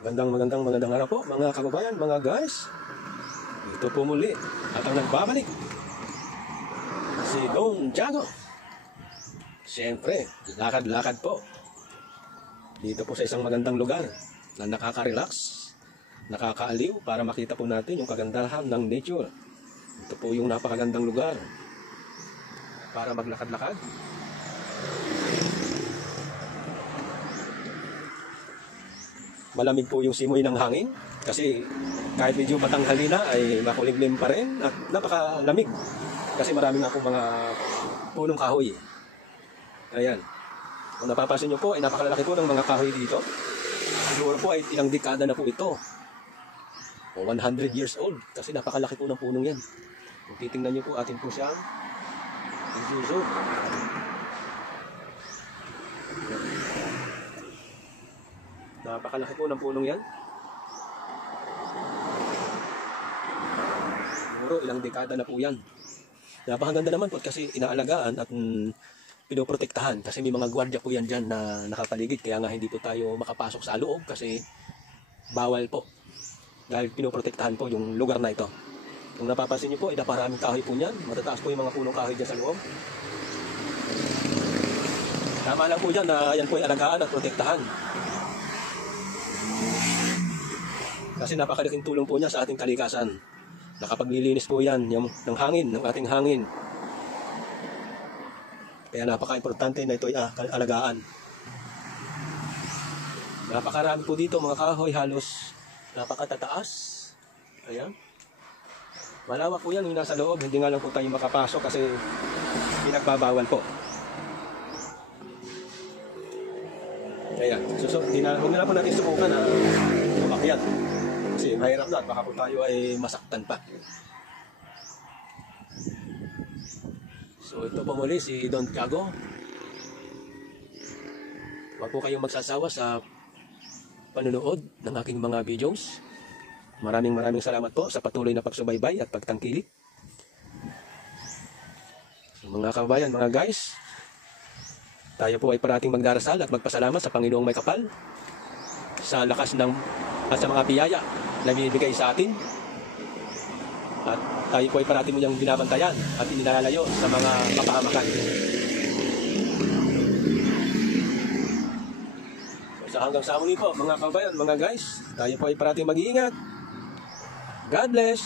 Magandang araw po mga kababayan, mga guys. Ito po muli at ang nagbabalik si Don Tiago. Siyempre, lakad-lakad po dito po sa isang magandang lugar na nakaka-relax, nakakaaliw para makita po natin yung kagandahan ng nature. Ito po yung napakagandang lugar para maglakad-lakad. Malamig po yung simoy ng hangin kasi kahit medyo matanghali na ay makulimlim pa rin at napakalamig kasi marami nga po mga punong kahoy. Ayan. Kung napapansin nyo po ay napakalalaki po ng mga kahoy dito. Siguro po ay ilang dekada na po ito. O 100 years old kasi napakalaki po ng punong yan. Kung titingnan nyo po atin po siyang i-zoom. Napakalaki po ng punong yan. Siguro ilang dekada na po yan. Napakaganda naman po kasi inaalagaan at pinoprotektahan kasi may mga gwardiya po yan dyan na nakapaligid. Kaya nga hindi po tayo makapasok sa loob kasi bawal po. Dahil pinoprotektahan po yung lugar na ito. Kung napapansin nyo po, naparaming kahoy po yan. Matataas po yung mga punong kahoy dyan sa loob. Tama lang po dyan na yan po ay alagaan at protektahan. Kasi napakalaking tulong po niya sa ating kalikasan. Nakapaglilinis po yan ng hangin, ng ating hangin. Kaya napaka-importante na ito ay alagaan. Napakarami po dito mga kahoy, halos napakatataas. Ayan. Malawak po yan yung nasa loob, hindi nga lang po tayo makapasok kasi pinagbabawal po. Ayan. Huwag na po natin subukan na umakyat. Kasi mahirap na at baka po tayo ay masaktan pa. So ito po muli si Don Tiago. Huwag po kayong magsasawa sa panonood ng aking mga videos. Maraming salamat po sa patuloy na pagsubaybay at pagtangkilik. So, mga kababayan, mga guys, tayo po ay parating magdarasal at magpasalamat sa Panginoong may kapal sa lakas ng at sa mga biyaya na binibigay sa atin. At tayo po ay parating mo niyang binabantayan at inilalayo sa mga kapahamakan. So hanggang sa muli po mga kabayan, mga guys, tayo po ay parating mag-iingat. God bless!